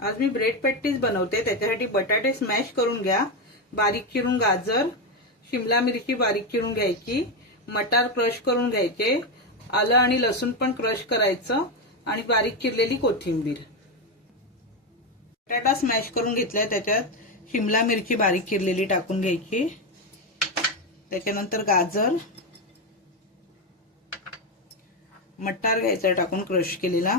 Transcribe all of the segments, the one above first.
आज मी bread patties बनवते। त्याच्यासाठी बटाटे स्मॅश करून घ्या, बारीक चिरून गाजर, शिमला मिरची बारीक चिरून घ्यायची, मटार क्रश करून घ्यायचे, आलं आणि लसूण पण क्रश करायचं आणि बारीक चिरलेली कोथिंबीर। बटाटा स्मॅश करून घेतलाय, त्याच्यात शिमला मिरची बारीक चिरलेली टाकून घ्यायची, त्याच्यानंतर गाजर, मटार घ्यायचा टाकून क्रश केलेला,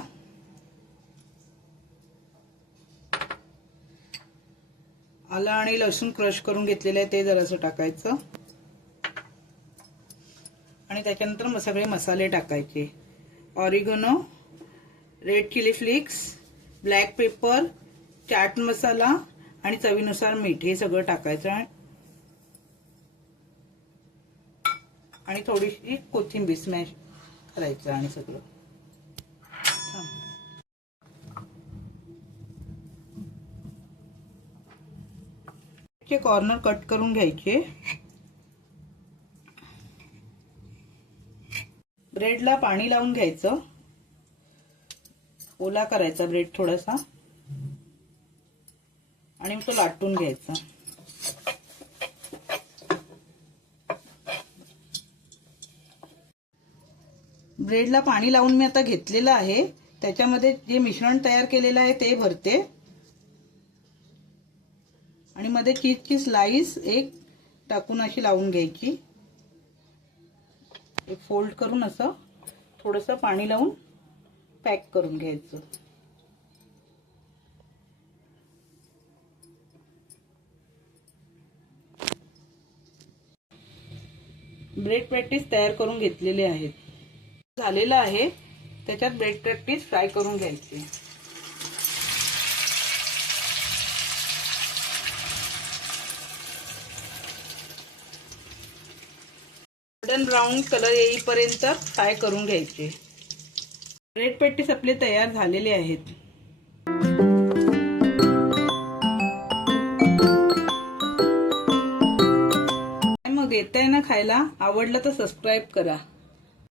आलं आणि लसूण क्रश करून घेतलेले आहे ते जरासं टाकायचं आणि त्याच्यानंतर सगळे मसाले टाकायचे। Oregano, red chilli flakes, black pepper, chaat masala आणि चवीनुसार मीठ हे सगळं टाकायचं आणि थोडीशी कोथिंबीर स्मॅश करायचं आणि सगळं चे कॉर्नर कट करून घ्यायचे। ब्रेडला पाणी लावून घ्यायचं, ओला करायचा ब्रेड थोडासा आणि तो लाटून घ्यायचा। ब्रेडला पाणी लावून मी आता घेतलेलं आहे, त्याच्यामध्ये जे मिश्रण तयार केलेलं आहे ते भरते आणि मध्ये चीजची स्लाइस एक टाकून अशी लावून घ्यायची, एक फोल्ड करून असं थोडंसं पाणी लावून पॅक करून घ्यायचं। ब्रेड पॅटीस तयार करून घेतलेले आहेत, झालेलं आहे। त्याच्यात ब्रेड पॅटीस फ्राय करून घ्यायचे। गोल्डन ब्राउन कलर येईपर्यंत फ्राय करून घ्यायचे। ब्रेड पॅटीस आपले तयार झालेले आहेत। मग येताय ना खायला? आवडलं तर सबस्क्राईब करा।